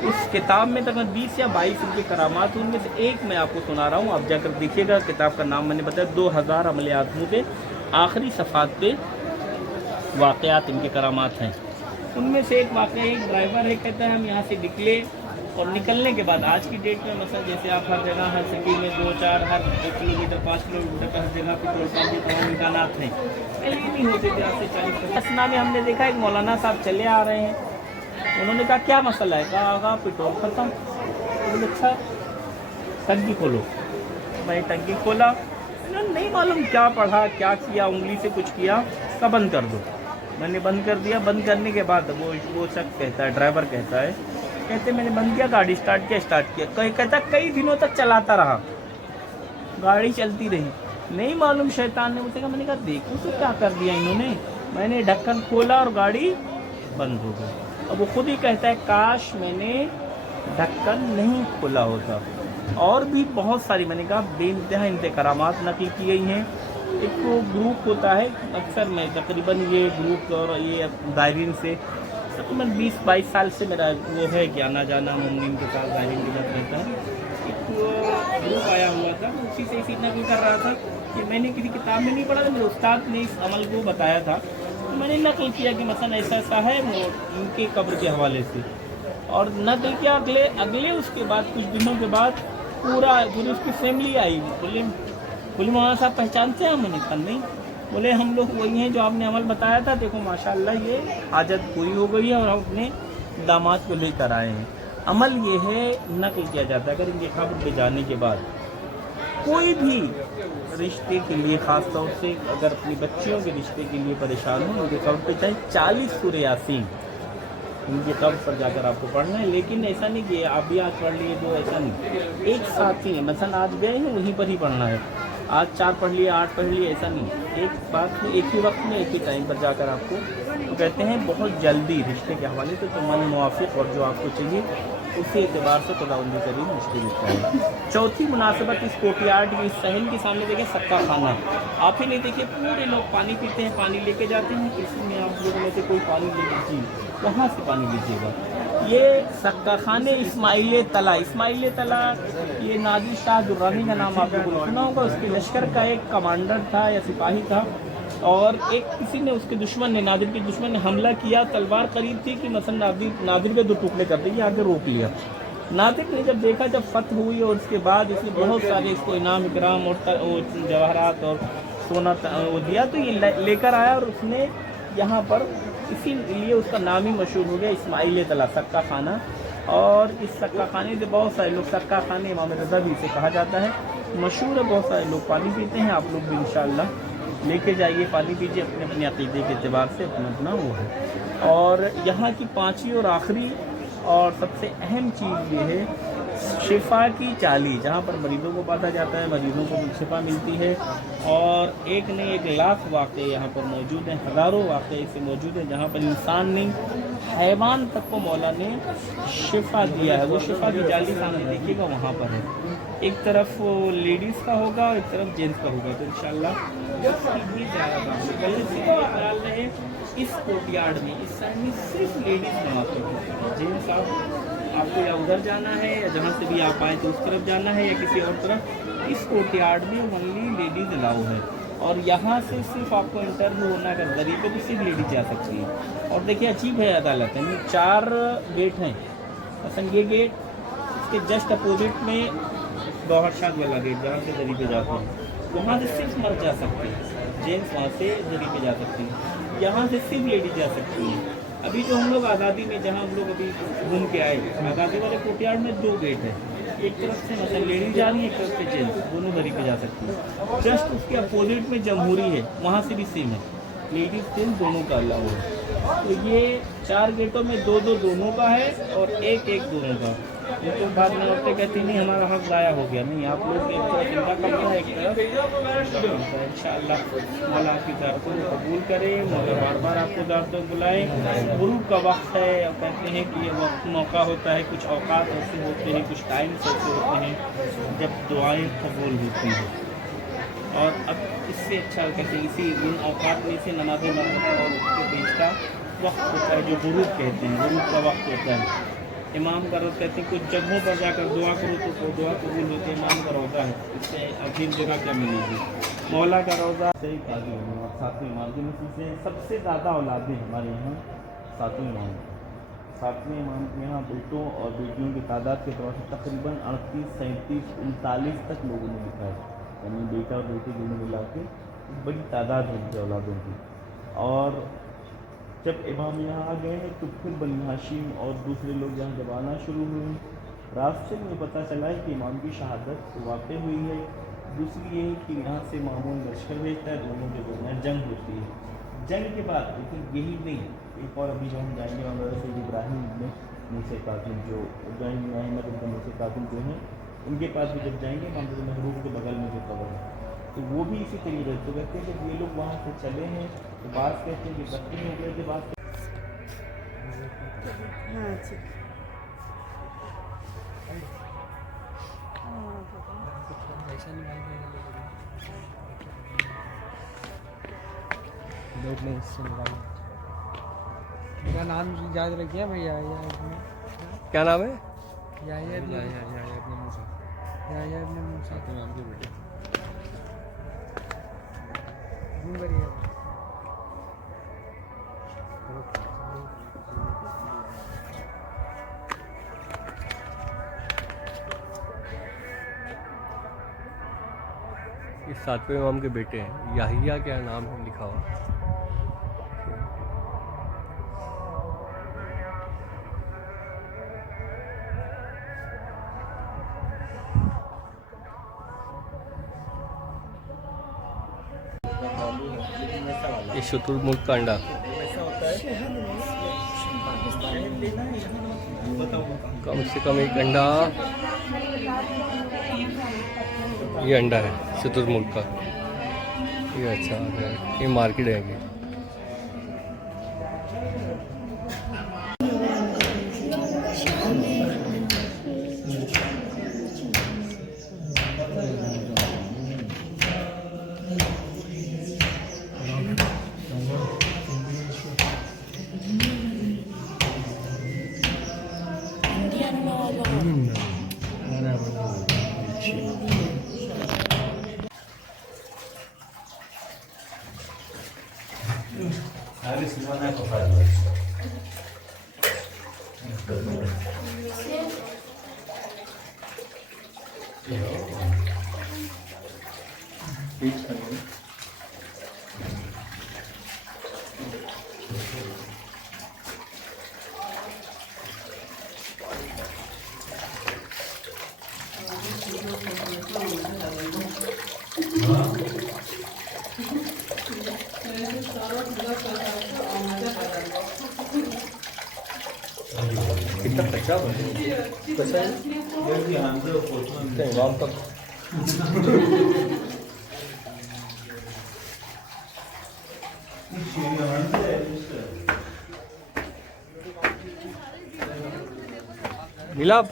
उस किताब में तकरीबन 20 या 22 इनके करामात, उनमें से एक मैं आपको सुना रहा हूँ, आप जाकर देखिएगा। किताब का नाम मैंने बताया 2000 अमल आज़मूदे, आखिरी सफ़ात पे वाक़यात इनके करामात हैं। उनमें से एक वाक़या, एक ड्राइवर है, कहता है हम यहाँ से निकले और निकलने के बाद आज की डेट में मसलन जैसे आप हर जगह हर सिटी में 2, 4, हर 1 किलोमीटर 5 किलोमीटर पर हर जगह पेट्रोल पंप के तमाम इम्कानात हैं, पहले नहीं होते थे, आज से 40 असना में हमने देखा एक मौलाना साहब चले आ रहे हैं, उन्होंने कहा क्या मसला है, कहा पेट्रोल खत्म। तो अच्छा टंकी खोलो, मैंने टंकी खोला, नहीं मालूम क्या पढ़ा क्या किया, उंगली से कुछ किया, सब बंद कर दो। मैंने बंद कर दिया। बंद करने के बाद वो शख्स कहता है, ड्राइवर कहता है, कहते मैंने बंद किया, गाड़ी स्टार्ट किया, कहता कई दिनों तक चलाता रहा, गाड़ी चलती रही, नहीं मालूम शैतान ने मुझसे कहा, मैंने कहा देखो तो क्या कर दिया इन्होंने, मैंने ढक्कन खोला और गाड़ी बंद हो गई। अब वो खुद ही कहता है काश मैंने ढक्कन नहीं खोला होता। और भी बहुत सारी मैंने कहा बेइंतहा इनसे करामात नकल की गई हैं। एक तो ग्रुप होता है, अक्सर मैं तकरीबन ये ग्रुप और ये दायरीन से तकरीबन 20-22 साल से मेरा वो है कि आना जाना मुमकिन के साथ दायरीन के साथ रहता है। एक ग्रुप आया हुआ था, उसी से इसी नकल कर रहा था कि मैंने किसी किताब में नहीं पढ़ा था, मेरे उस्ताद ने इस अमल को बताया था, तो मैंने नकल किया कि मसलन ऐसा ऐसा है उनके कब्र के हवाले से, और नकल किया। अगले उसके बाद कुछ दिनों के बाद पूरी उसकी फैमिली आई, बोले मौलाना साहब पहचानते हैं? मैंने कहा नहीं। बोले हम लोग वही हैं जो आपने अमल बताया था, देखो माशाल्लाह ये हाजत पूरी हो गई है और हम अपने दामाद को लेकर आए हैं। अमल ये है नकल किया जाता है। अगर इनके कब्र पे जाने के बाद कोई भी रिश्ते के लिए, ख़ास तौर से अगर अपनी बच्चियों के रिश्ते के लिए परेशान हो, उनके कब्र पे चाहे 40 सूरह यासीन उनके कब्र पर जाकर आपको पढ़ना है। लेकिन ऐसा नहीं कि आप भी आज पढ़ लिए तो ऐसा नहीं, एक साथ ही मसलन आज गए हैं वहीं पर ही पढ़ना है, आज 4 पढ़ लिए 8 पढ़ लिए, ऐसा नहीं, एक बात में एक ही वक्त में एक ही टाइम पर जाकर आपको, तो कहते हैं बहुत जल्दी रिश्ते के हवाले से तो मन मुआफ़िक़ और जो आपको चाहिए उसी एतबार से खुदावंदी करीम मुश्किल होता है। चौथी मुनासिबत इस कोर्टयार्ड की, इस सहन के सामने देखें सक्का खाना। आप ही नहीं देखिए पूरे लोग पानी पीते हैं, पानी लेके जाते हैं, इसमें आप लोगों में से कोई पानी ले लीजिए, वहाँ से पानी लीजिएगा। ये सक्का खाने इस्माइल तला ये नादिर शाह दुर्रानी का नाम आप लोगों ने सुना होगा। उसके लश्कर का एक कमांडर था या सिपाही था, और एक किसी ने उसके दुश्मन ने, नादिर के दुश्मन ने हमला किया, तलवार करीब थी कि मसलन नादिर के 2 टुकड़े कर दिए, आगे रोक लिया। नादिर ने जब देखा, जब फतह हुई और उसके बाद इसने बहुत सारे इसको इनाम इकराम और जवाहरात और सोना वो दिया, तो ये लेकर आया और उसने यहाँ पर, इसीलिए उसका नाम ही मशहूर हो गया इस्माइल तला, सक्का खाना। और इस सक्का खाने से बहुत सारे लोग, सक्का खाने इमाम रज़ा भी इसे कहा जाता है, मशहूर है, बहुत सारे लोग पानी पीते हैं। आप लोग भी इंशाअल्लाह लेके जाइए, पानी पीजिए, अपने अपने अक़ीदे के एतबार से अपना अपना वो है। और यहाँ की 5वीं और आखिरी और सबसे अहम चीज़ ये है शिफा की चाली, जहाँ पर मरीज़ों को बांधा जाता है, मरीज़ों को शिफा मिलती है। और एक नहीं 1 लाख वाक़े यहाँ पर मौजूद हैं, हज़ारों वाक़े ऐसे मौजूद हैं जहाँ पर इंसान ने, हैवान तक को मौला ने शिफा दिया है। वो शिफा की जाली सामने देखिएगा वहाँ पर है, एक तरफ वो लेडीज़ का होगा और एक तरफ जेंट्स का होगा। तो इंशाअल्लाह भी ज़्यादा इस कोर्टयार्ड में, इस साइड में सिर्फ लेडीज़ नमाज़ पढ़ती, जेंट्स आपको या उधर जाना है या जहाँ से भी आप आए तो उस तरफ जाना है या किसी और तरफ, इस कोर्टयार्ड में ओनली लेडीज़ अलाउ है। और यहाँ से सिर्फ आपको इंटरव्यू होना अगर गरीब है तो सिर्फ लेडीज जा सकती है। और देखिए अजीब है अदालत है, 4 गेट हैं, मसलन ये गेट, इसके जस्ट अपोजिट में गौहरशाद वाला गेट जहाँ से दरी पे जाते हैं, वहाँ से सिर्फ मर्द जा सकते हैं, जेंट्स वहाँ से दरी पे जा सकते हैं, यहाँ से सिर्फ लेडीज जा सकती हैं। अभी जो हम लोग आज़ादी में जहाँ हम लोग अभी घूम के आए, आज़ादी वाले कोर्टयार्ड में 2 गेट है। एक तरफ से मतलब लेडीज जा रही है, एक तरफ से जेंट्स, दोनों तरीके जा सकती है। जस्ट उसके अपोजिट में जमहूरी है, वहाँ से भी सेम है, लेडीज जेंट्स दोनों का अलाउ है। तो ये 4 गेटों में 2-2 दोनों का है और 1-1 दोनों का। तो बाद में औरतें कहती नहीं हमारा हक ज़ाया हो गया। नहीं, आप लोग एक तरफ इनका कमरा है, एक तरफ इंशाअल्लाह मौला आपकी ज़ारतों को कबूल करे, मगर बार बार आपको ज़ारतों बुलाएँ। गुरूब का वक्त है और कहते हैं कि ये वक्त मौका होता है, कुछ औकात ऐसे होते हैं, कुछ टाइम ऐसे होते हैं जब दुआएँ कबूल होती हैं। और अब इससे अच्छा कहते हैं इसी उन औकात में से नमाज़ मगरिब और उसके बीच का वक्त होता है जो गुरूब कहते हैं, गुरूब का वक्त होता है। इमाम का रोज़ कहते हैं कुछ जगहों पर जाकर दुआ करो तो दुआ कबूल होती है। इमाम का रोज़ा है, इससे अजीब जगह क्या मिलेगी। मौला का रोज़ा सही काजी और 7वें इमाम की नस्ल से सबसे ज़्यादा औलादें हमारे यहाँ 7वें इमाम। 7वें इमाम के यहाँ बेटों और बेटियों की तादाद के तौर से तकरीबन 38, 37, 39 तक लोगों ने लिखा है, यानी बेटा और बेटी दोनों मिला के बड़ी तादाद है उनके औलादों की। और जब इमाम यहाँ आ गए हैं तो फिर बनी हाशिम और दूसरे लोग यहाँ जब आना शुरू हुए, रास्ते में पता चला है कि इमाम की शहादत वाक़ हुई है। दूसरी ये है कि यहाँ से मामून लश्कर भेजता है, दोनों के दरमियान जंग होती है। जंग के बाद लेकिन यही नहीं, एक और अभी जो हम जाएंगे मौलाना सैयद इब्राहिम इब्न मूसा कासिम, जो इब्राहिम अहमद इब्न मूसा कासिम जो हैं, उनके पास भी जब जाएंगे मोहम्मद महबूब के बगल में जो कब्र है, तो वो भी इसी तरीके से कहते हैं कि ये लोग वहाँ से चले हैं तो बात कहते हैं कि बस्ती हो गए थे, बात हाँ ठीक मेरा नाम याद रखिए भैया, क्या नाम है? याहिया इब्न मूसा। इमाम के बेटे ये 7वें इमाम के बेटे हैं। याहिया क्या नाम है लिखा हुआ। ये शुतुरमुर्ग का अंडा कम से कम एक अंडा, ये अंडा है शुतुरमुर्ग का, ये अच्छा है। ये मार्केट है ये। कितना कच्चा कच्चा है इमाम तक। मिलाप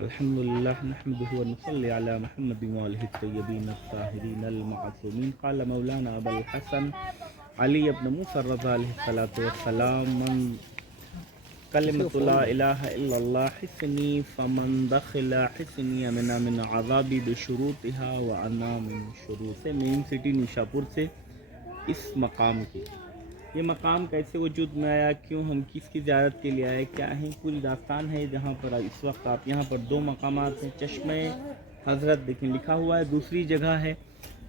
अल्हम्दुलिल्लाह नहमदुहु व नसल्ली अला मुहम्मद व आलिहि तय्यबीन अत्ताहिरीन अल-मअसूमीन क़ाल मौलाना अबुल हसन अली इब्न मूसा रज़ा अलैहि सलातु व सलाम मन कलिमतु ला इलाहा इल्लल्लाह हिस्नी फमन दखला हिस्नी अमना मिन अज़ाबी बिशुरूतिहा व अना मिन शुरूत से मेन सिटी निशापुर से इस मकाम के ये मकाम कैसे वजूद में आया, क्यों हम किसकी ज़ियारत के लिए आए, क्या है पूरी दास्तान है। जहाँ पर इस वक्त आप यहाँ पर दो मकामात हैं। चश्मे हज़रत देखें लिखा हुआ है, दूसरी जगह है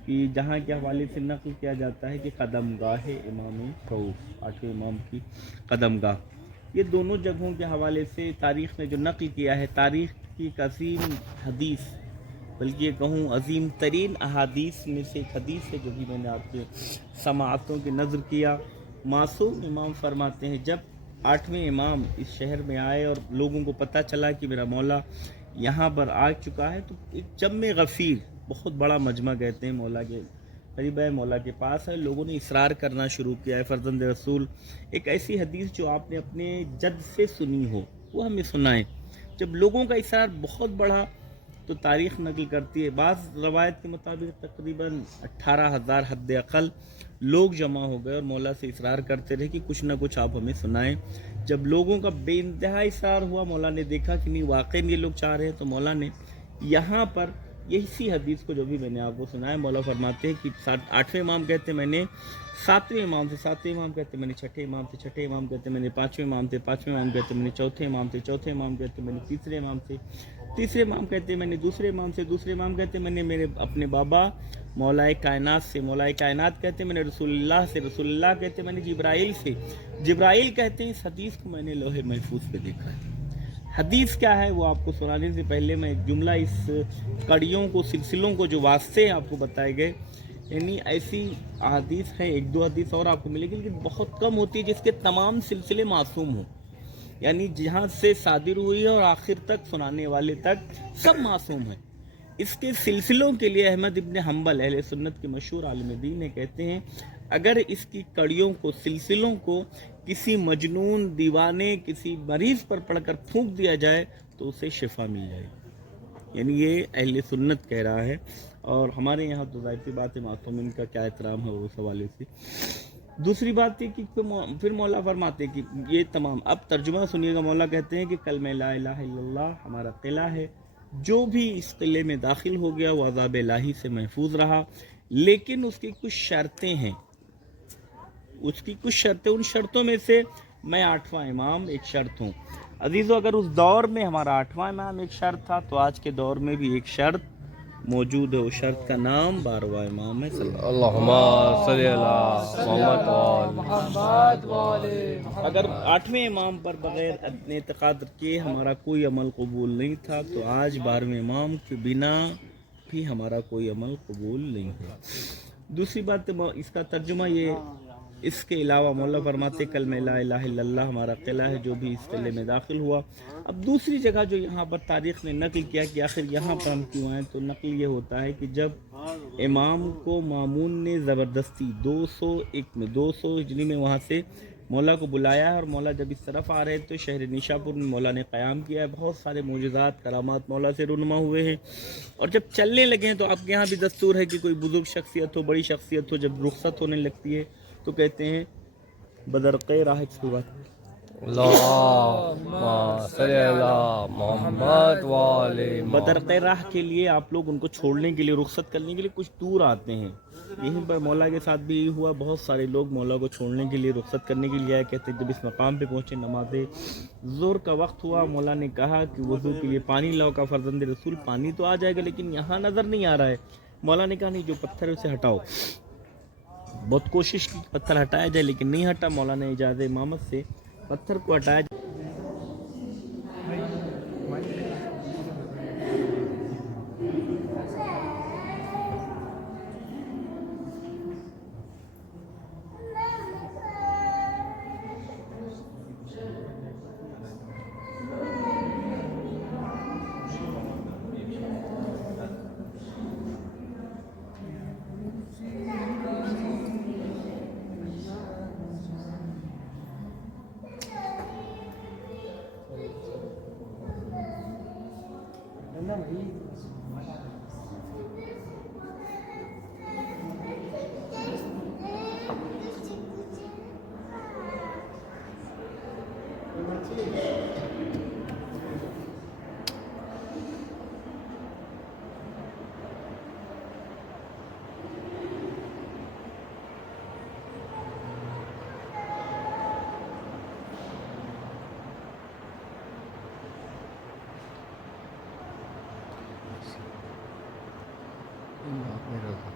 कि जहाँ के हवाले से नक़ल किया जाता है कि कदमगाह इमाम रऊफ़, 8वें इमाम की कदमगाह। ये दोनों जगहों के हवाले से तारीख़ ने जो नक़ल किया है, तारीख़ की एक अज़ीम हदीस, बल्कि ये कहूँ अज़ीम तरीन अहादीस में से एक हदीस है जो कि मैंने आपके समाअतों की नज़र किया। मासूम इमाम फरमाते हैं, जब 8वें इमाम इस शहर में आए और लोगों को पता चला कि मेरा मौला यहाँ पर आ चुका है, तो एक जम्मे गफ़ीर, बहुत बड़ा मजमा कहते हैं, मौला के करीब है, मौला के पास है। लोगों ने इसरार करना शुरू किया है, फ़र्जंद रसूल एक ऐसी हदीस जो आपने अपने जद से सुनी हो वो हमें सुनाएं। जब लोगों का इसरार बहुत बढ़ा तो तारीख़ नकल करती है, बाज़ रवायत के मुताबिक तकरीबन 18,000 हद अक़ल लोग जमा हो गए और मौला से इसरार करते रहे कि कुछ ना कुछ आप हमें सुनाएं। जब लोगों का बेइंतहा इसरार हुआ, मौला ने देखा कि नहीं वाकई में ये लोग चाह रहे हैं, तो मौला ने यहाँ पर यही हदीस को जो भी मैंने आपको सुनाया, मौला फरमाते हैं कि 8वें इमाम कहते मैंने 7वें इमाम से, 7वें इमाम कहते मैंने 6ठे इमाम से, 6ठे इमाम कहते मैंने 5वें इमाम से, 5वें इमाम कहते मैंने 4थे इमाम से, 4थे इमाम कहते मैंने 3रे इमाम से, 3रे इमाम कहते मैंने 2रे इमाम से, 2रे इमाम कहते मैंने मेरे अपने बाबा मौलाए कायनात से, मौलाए कायनात कहते मैंने रसूलुल्लाह से, रसूलुल्लाह कहते मैंने जिब्राइल से, जिब्राइल कहते हैं इस हदीस को मैंने लोहे महफूज पे देखा है। हदीस क्या है वो आपको सुनाने से पहले मैं एक जुमला इस कड़ियों को, सिलसिलों को जो वास्ते आपको बताए गए, यानी ऐसी हदीस हैं, एक दो हदीस और आपको मिलेगी लेकिन बहुत कम होती है जिसके तमाम सिलसिले मासूम हों, यानी जहाँ से सादिर हुई है और आखिर तक सुनाने वाले तक सब मासूम हैं। इसके सिलसिलों के लिए अहमद इब्न हम्बल अहले सुन्नत के मशहूर आलिम दीन कहते हैं, अगर इसकी कड़ियों को, सिलसिलों को किसी मजनून, दीवाने, किसी मरीज़ पर पढ़कर फूंक दिया जाए तो उसे शिफा मिल जाएगी। यानी ये अहले सुन्नत कह रहा है, और हमारे यहाँ तो ज़ाहिर सी बात है मासूमिन का क्या एहतराम है उस हवाले से। दूसरी बात है कि फिर मौला फरमाते हैं कि ये तमाम, अब तर्जुमा सुनिएगा, मौला कहते हैं कि कलमे ला इलाहा इल्लल्लाह हमारा किला है, जो भी इस किले में दाखिल हो गया वो अज़ाब इलाही से महफूज रहा, लेकिन उसकी कुछ शर्तें हैं, उसकी कुछ शर्तें, उन शर्तों में से मैं 8वां इमाम एक शर्त हूँ। अजीज़ों, अगर उस दौर में हमारा 8वां इमाम एक शर्त था तो आज के दौर में भी एक शर्त मौजूद है, उस शर्त का नाम 12वां इमाम है। अगर 8वें इमाम पर बगैर अपने एतक़ाद के हमारा कोई अमल कबूल नहीं था तो आज 12वें इमाम के बिना भी हमारा कोई अमल कबूल नहीं हुआ। दूसरी बात इसका तर्जुमा ये, इसके अलावा मौला फरमाते कलमे ला इलाहा इल्लल्लाह हमारा किला है, जो भी इस किले में दाखिल हुआ। अब दूसरी जगह जो यहाँ पर तारीख़ ने नकल किया कि आखिर यहाँ पर हम क्यों आए, तो नकल ये होता है कि जब इमाम को मामून ने ज़बरदस्ती 201 में 200 हिजरी में वहाँ से मौला को बुलाया है, और मौला जब इस तरफ आ रहे तो शहर निशापुर में मौला ने क़याम किया है, बहुत सारे मोजज़ात करामात मौला से रुनमा हुए हैं। और जब चलने लगे हैं तो आपके यहाँ भी दस्तूर है कि कोई बुज़ुर्ग शख्सियत हो, बड़ी शख्सियत हो, जब रुखसत होने लगती है तो कहते हैं बदरक़े राह बदरक़े राह के लिए आप लोग उनको छोड़ने के लिए, रुखसत करने के लिए कुछ दूर आते हैं। यहीं पर मौला के साथ भी हुआ, बहुत सारे लोग मौला को छोड़ने के लिए, रुखसत करने के लिए आए। कहते जब इस मकाम पे पहुँचे, नमाज़ ज़ोर का वक्त हुआ, मौला ने कहा कि वज़ू के लिए पानी लाओ का फ़र्ज़ंद रसूल, पानी तो आ जाएगा लेकिन यहाँ नज़र नहीं आ रहा है। मौला ने कहा नहीं, जो पत्थर है उसे हटाओ। बहुत कोशिश की पत्थर हटाया जाए लेकिन नहीं हटा। मौला ने इजाज़त इमामत से पत्थर को हटाया। इधर का।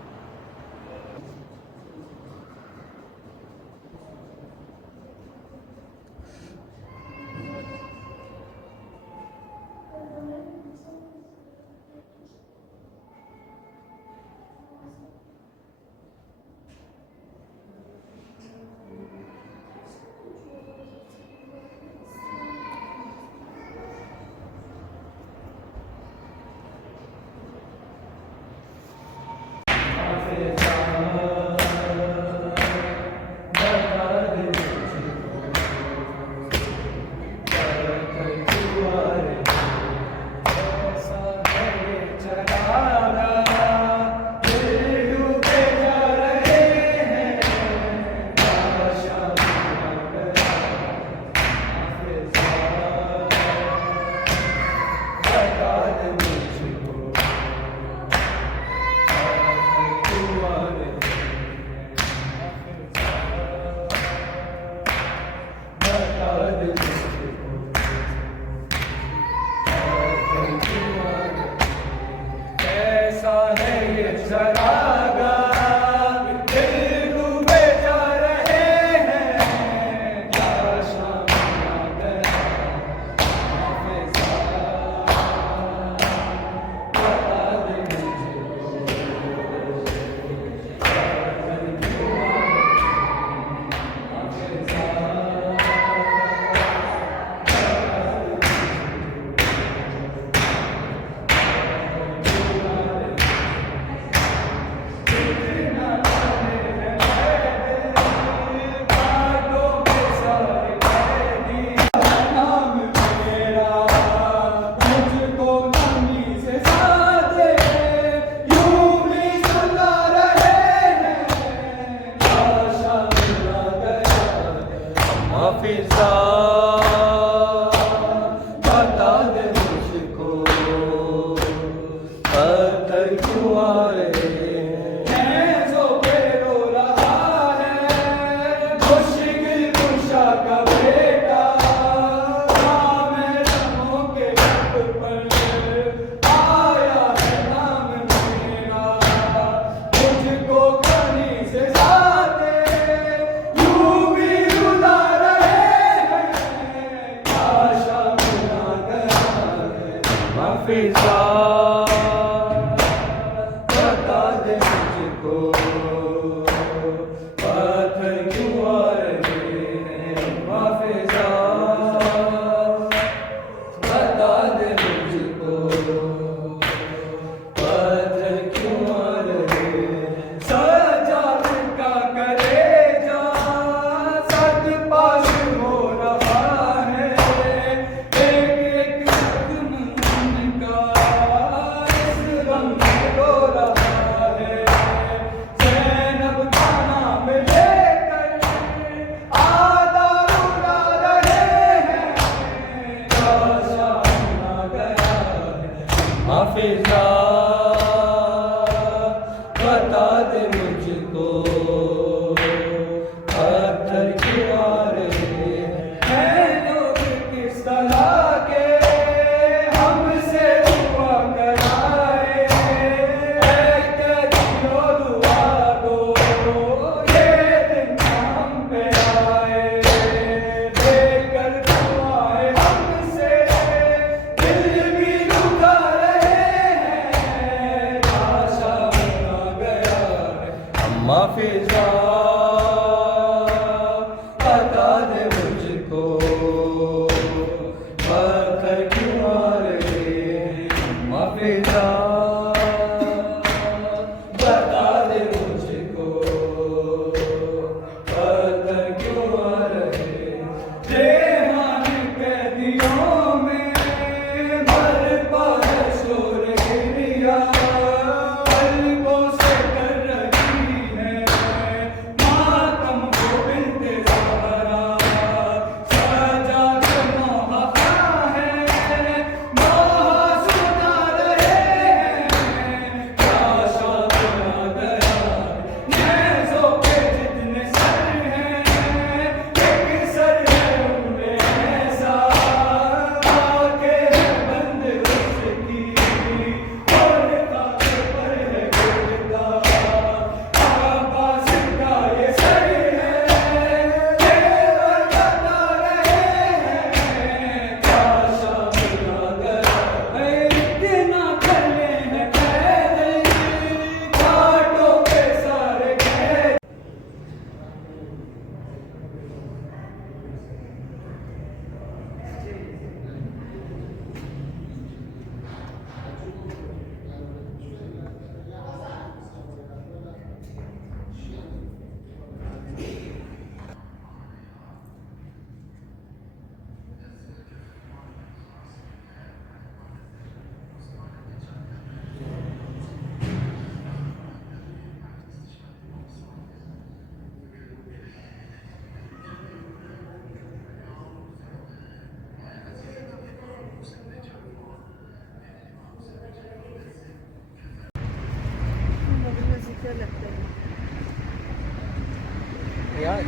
यार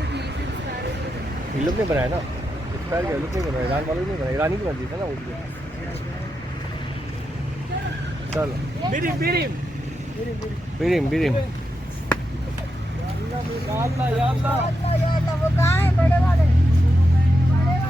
ये लोग ने बनाया ना, एक्सपायर ये लोग ने बनाया, ईरान वालों ने बनाया, ईरानी की मर्जी था ना वो भी। चलो बिरिम बिरिम बिरिम बिरिम या अल्लाह या अल्लाह वो कहाँ है बड़े वाले कहाँ है?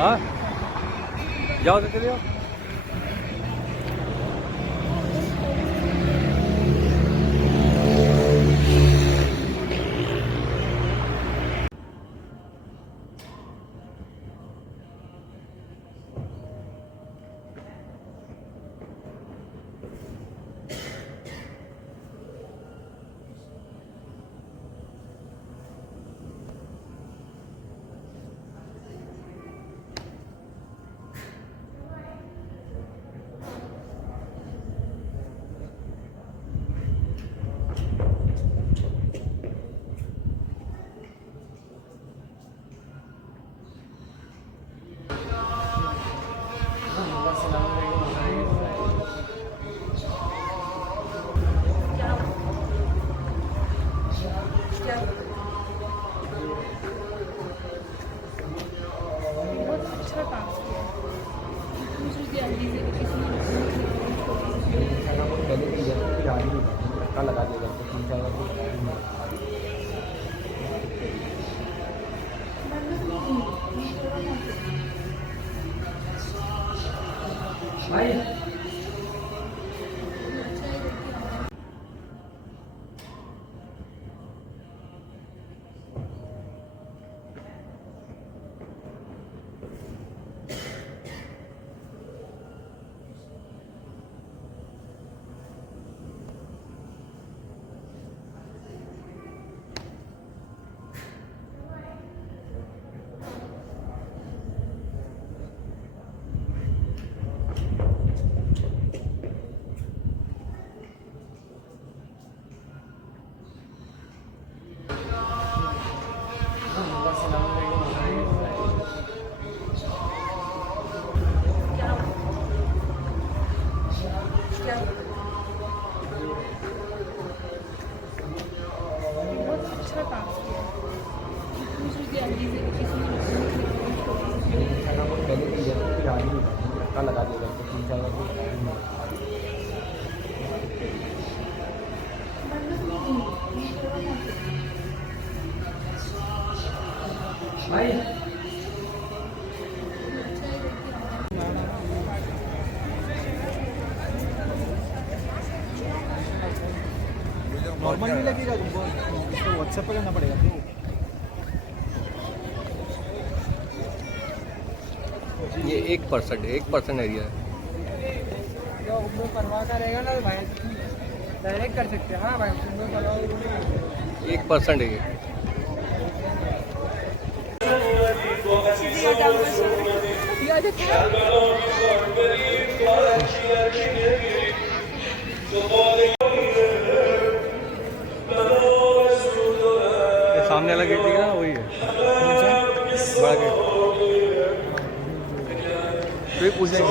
हाँ जाओ तो चले जाओ। बहुत अच्छा काम किया मुझे जल्दी से किसी ने लगा दिया बहुत अच्छा काम किया मुझे जल्दी से किसी ने लगा दिया नॉर्मल नहीं लगेगा तुमको, इसको व्हाट्सएप पे करना पड़ेगा तो। ये 1% है, 1% एरिया है। जो उनको करवा का रहेगा ना भाई, डायरेक्ट कर सकते हैं। हाँ भाई उनको करवाओ। 1% है ये। ये सामने वाला गेट दिख रहा है वही है, बड़ा गेट। तो ये पूछ लेंगे।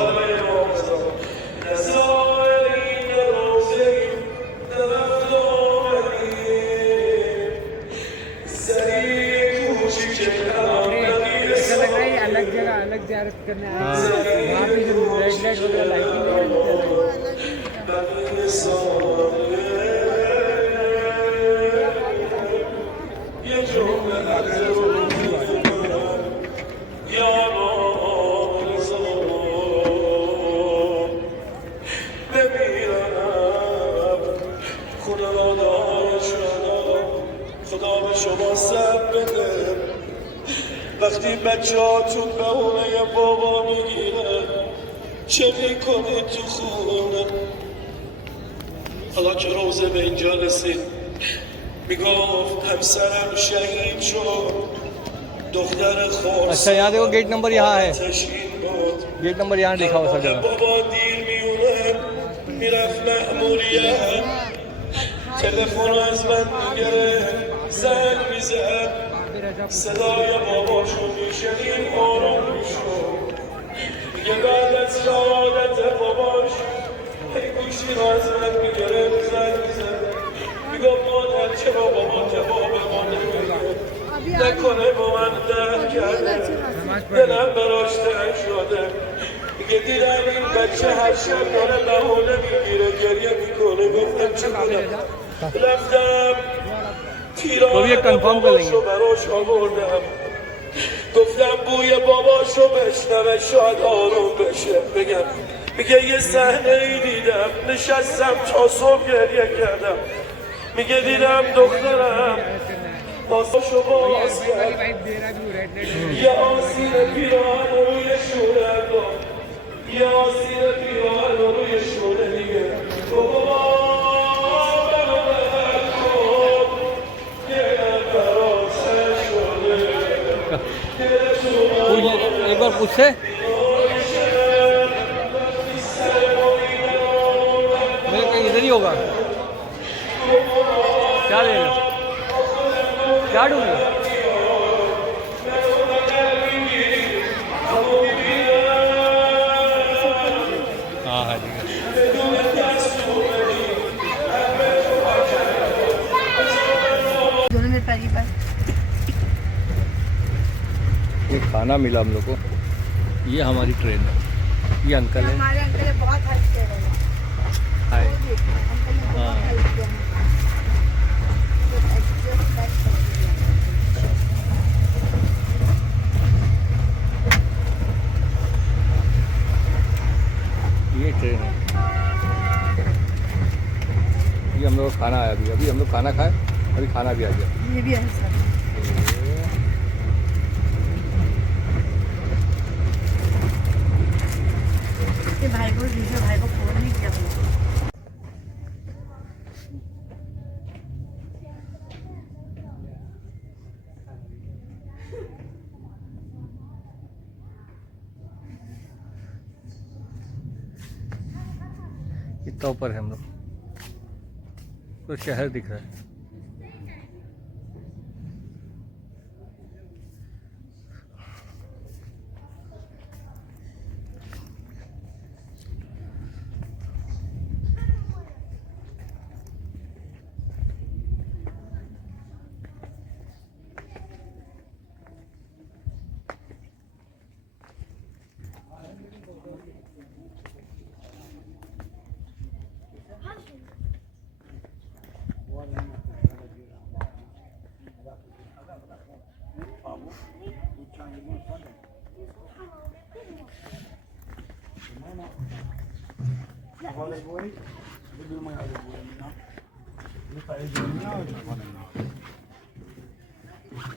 ऐसा लग रहा है अलग जगह अलग ज़ियारत करने आए हैं। वहाँ पे जो रेड लाइट वगैरह लाइटिंग وقتی بچه‌هاتون به اونه بابا میگیره چه میکنی تو خونه. حالا که روزه به اینجا رسید میگفت همسرم شهید شد دختر خورسان अच्छा यहाँ देखो गेट नंबर यहाँ है تشین بود गेट नंबर यहाँ लिखा हुआ सब जगह بابا دیر میونه میرفت مأموریت تلفن از من میگرفت زنگ میزد صدای باباشو میشنیم آروم میشد میگه بعد از شهادت باباش هی گوشی رو از من میگرفت زنگ میزد میگفت مادر چرا بابا جواب ما نمیگه نکنه با من ده کرده دلم براش تنگ شده میگه دیدم این بچه هر شب داره بهونه میگیره گریه میکنه گفتم چه کنم رفتم तो भी ये कंफर्म कर लेंगे باباشو براش آوردم گفتم بوی باباشو بشنوه شاید آروم بشه بگم میگه یه صحنه ای دیدم نشستم تا صبح گریه کردم میگه دیدم دخترم بازاشو باز کرد یه آسیر پیراهن روی شونه انداخت یه آسیر پیراهن روی شونه دیگه بابا منو ببر کن دلم براسه شده एक बार पूछे मेरे कहीं इधर ही होगा क्या ले लो क्या ढूंढे हाँ हाँ ठीक है दोनों में पैरी पर ये खाना मिला हम लोग को ये हमारी ट्रेन है ये अंकल है हमारे अंकल ने बहुत हेल्प किया है हाय अंकल ने हाँ। बहुत हेल्प किया है ये ट्रेन है ये हम लोग का खाना आया अभी अभी हम लोग खाना खाए अभी खाना भी आ गया ये भी है सर ये भाई को दूसरे भाई को फोन नहीं किया अपने इतना ऊपर है हम लोग तो शहर दिख रहा है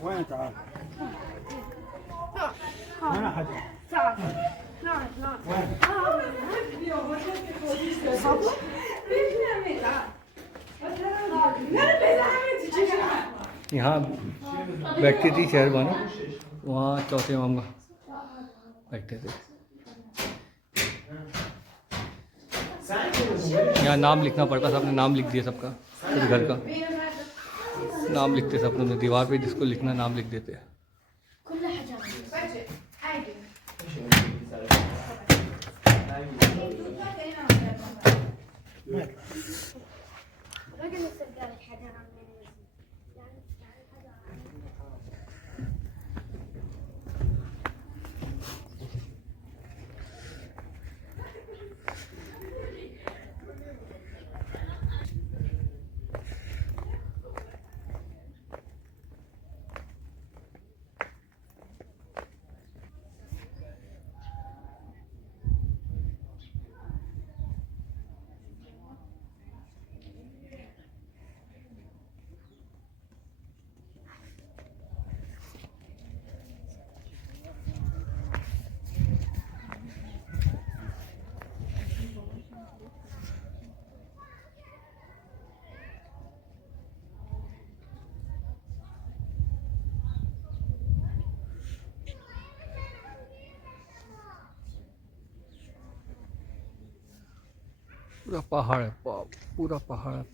وين تعال؟ وين حاجة؟ यहाँ बैठती थी शहर बानो वहाँ चौथे इमाम का बैठते थे यहाँ नाम लिखना पड़ता था अपने नाम लिख दिया सबका पूरे घर का नाम लिखते सब अपने दीवार पे जिसको लिखना नाम लिख देते पूरा पहाड़ है, पूरा पहाड़ है।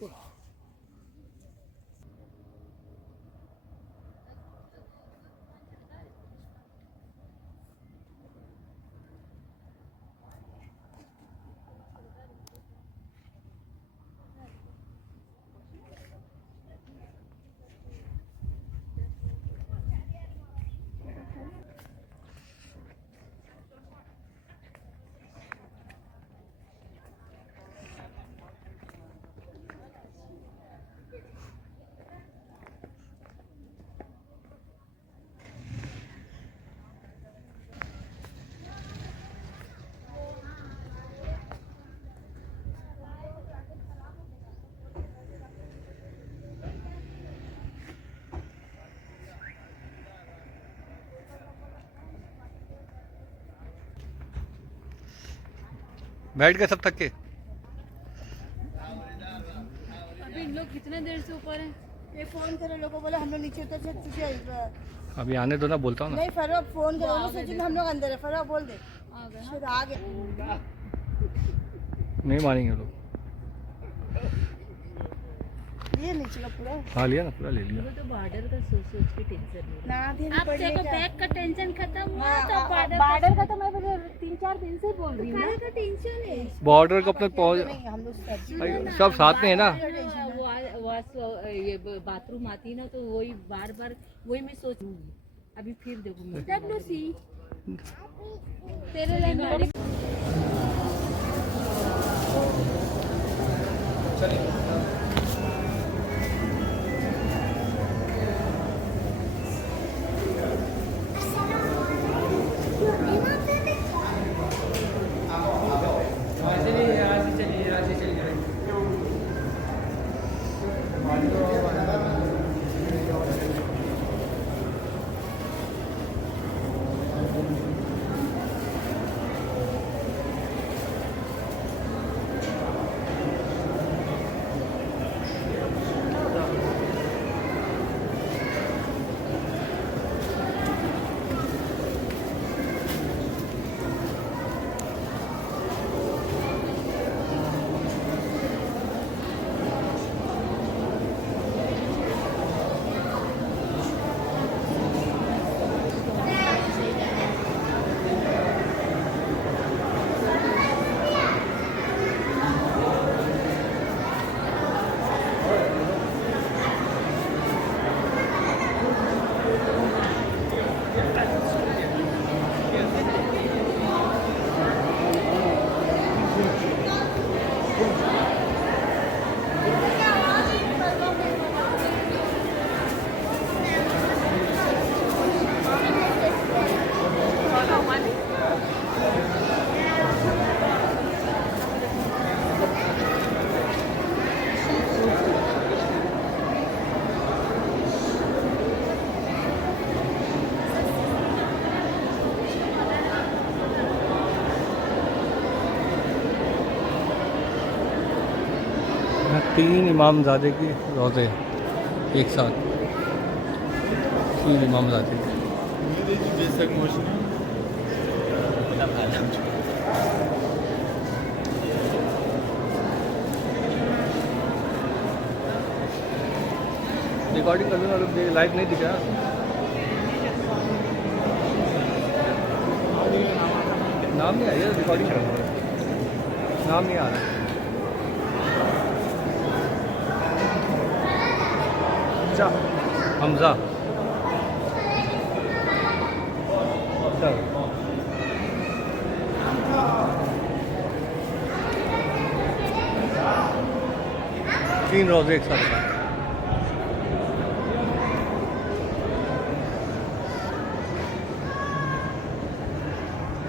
बैठ गए सब थक के? अभी इन लोग कितने देर से ऊपर हैं? ये फोन करो लोगों, बोले हम लोग नीचे उतर चुके हैं। अभी आने दो ना, बोलता हूँ ना। नहीं फरोग फोन करो ना, सोचिए हम लोग अंदर है। फरोग बोल दे आ गए। फिर आ गए। नहीं मानेंगे लोग। ये नीचे का पूरा हाँ लिया ना, पूरा ले लिया। तो बॉर्डर का सोच सोच के टेंशन नहीं ना दिन अब देखो बैग का टेंशन खत्म हुआ तो बॉर्डर का तो मैं 3-4 दिन से बोल रही हूँ का टेंशन है। बॉर्डर कब तक पहुँच? नहीं हम लोग सब सब साथ में है ना। ये बाथरूम आती ना तो वही बार बार वही मैं सोचूंगी। अभी फिर देखो WC तेरे लिए गाड़ी तीन इमामजादे की रोज़े एक साथ, तीन इमामजादे की। रिकॉर्डिंग करने वालों लाइव नहीं दिख रहा। नाम नहीं आ रहा, रिकॉर्डिंग कर रहा है, नाम नहीं आ रहा। हमजा तीन रोज़े एक साथ।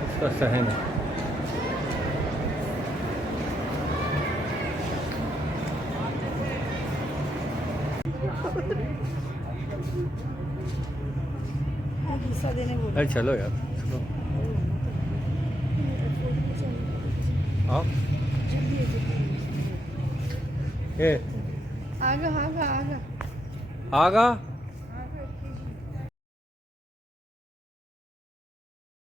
इसका सहन है। हिस्सा देने बोल। अरे चलो यार, चलो आओ। ये आगा आगा आगा आगा